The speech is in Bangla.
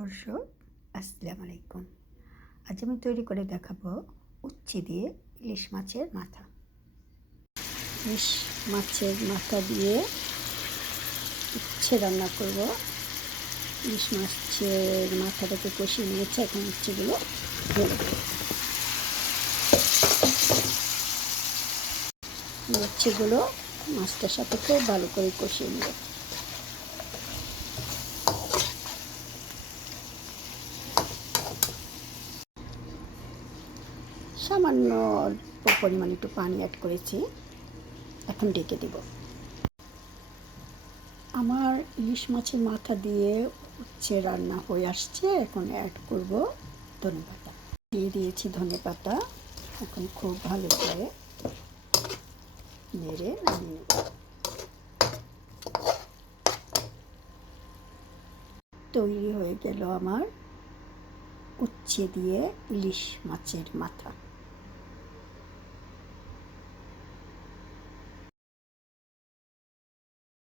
দর্শক, আসসালামু আলাইকুম। আজ আমি তৈরি করে দেখাবো উচ্ছে দিয়ে ইলিশ মাছের মাথা। ইলিশ মাছের মাথা দিয়ে উচ্ছে রান্না করব। ইলিশ মাছের মাথাটাকে কষিয়ে নিয়েছে, এখন উচ্ছেগুলো উচ্ছেগুলো মাছটার সাথে খুব ভালো করে কষিয়ে নেব। সামান্য অল্প পরিমাণ একটু পানি অ্যাড করেছি। এখন ডেকে দেব। আমার ইলিশ মাছের মাথা দিয়ে উচ্ছে রান্না হয়ে আসছে। এখন অ্যাড করব ধনে পাতা। দিয়ে দিয়েছি ধনে পাতা। এখন খুব ভালো করে নেড়ে নামিয়ে নেব। তৈরি হয়ে গেল আমার উচ্ছে দিয়ে ইলিশ মাছের মাথা।